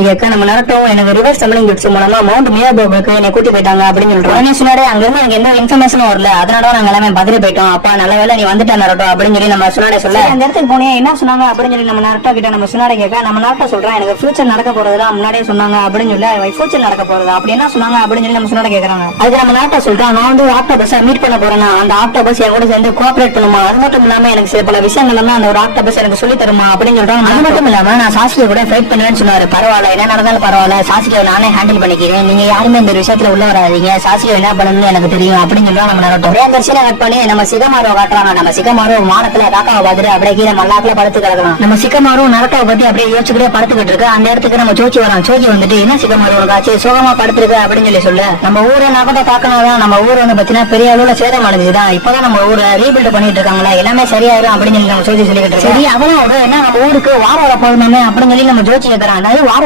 கேட்க நம்ம நடத்தவும் எனக்கு ரிவர்ஸ் தமிழிங் கிட்ஸ் மூலமா மவுண்ட் மியாபோக்கு என்னை கூட்டி போயிட்டாங்க அப்படின்னு சொல்றோம். உடனே சுனாடே அங்க இருந்து எனக்கு எந்த இன்ஃபர்மேஷனும் வரல, அதனால நாங்க எல்லாமே பதறி போயிட்டோம். அப்பா நல்ல வேலை நீ வந்துட்டா நரட்டோ அப்படின்னு சொல்லி நம்ம சுனாடே சொல்ல, அந்த இடத்துக்கு போனே என்ன சொன்னாங்க அப்படின்னு சொல்லி நம்ம நரட்டோ கிட்ட நம்ம சுனாடே கேட்க, நம்ம நரட்டோ சொல்றேன் எனக்கு ஃபியூச்சர் நடக்க போறதுலாம் முன்னாடியே சொன்னாங்க அப்படின்னு சொல்லி ஃபியூச்சர் நடக்க போறது அப்படி என்ன சொன்னாங்க அப்படின்னு சொல்லி நம்ம சுனாடே கேட்கறாங்க. அதுக்கு நம்ம நரட்டோ சொல்றேன், நான் வந்து ஆக்டோபஸை மீட் பண்ண போறேன், அந்த ஆக்டோபஸ் என் கூட சேர்ந்து கோஆபரேட் பண்ணுமா, அது மட்டும் இல்லாம எனக்கு சில பல விஷயங்கள் எல்லாம் அந்த ஒரு ஆக்டோபஸ் எனக்கு சொல்லி தருமா அப்படின்னு சொல்றாங்க. அது மட்டும் இல்லாம நான் சாஸ்திரியை கூட ஃபைட் பண்ணுவேன்னு சொன்னாரு. பரவாயில்ல என்ன நடந்தாலும் பரவாயில்ல, சாஸ்திரியை நானே ஹேண்டில் பண்ணிக்கிறேன், நீங்க யாருமே இந்த விஷயத்துல உள்ள வராதீங்க, சாஸ்திரியை என்ன பண்ணணும்னு எனக்கு தெரியும் அப்படின்னு சொல்றோம். நம்ம நரட்டோ அந்த சீனை கட் பண்ணி நம்ம சிகமாரோ காட்டுறாங்க. நம்ம சிகமாரோ வானத்துல காக்காவை பார்த்துட்டு அப்படியே கீழே மல்லாக்குல படுத்து கிடக்கலாம். நம்ம சிகமாரோ நரட்டோவை பத்தி அப்படியே யோசிச்சுக்கிட்டே படுத்துக்கிட்டு இருக்கு. அந்த இடத்துக்கு நம்ம சோச்சி வரோம். சோச்சி வந்துட்டு என்ன சிகமாரோ உனக்கு ஆச்சு, சோகமா படுத்துருக்கு அப்படின்னு சொல்லி சொல்ல, நம்ம ஊரை நகட்ட தாக்கினாதான் நம்ம ஊர் வந்து பாத்தீங்கன்னா பெரிய அளவுல சேதம் அடைஞ்சுதான், இப்பதான் நம்ம ஊரை ரீபில்ட் பண்ணிட்டு இருக்காங்களா, எல்லாமே சரியாயிரும் அப்படின்னு சொல்லி நம்ம சோச்சி சொல்லிக்கிட்டு இருக்கோம். சரி அவனும் என்ன நம்ம ஊருக்கு வார வர போதுமே அப்படின்னு சொல்லி நம்ம ஜோச்சி கேட்கறான். அதாவது வார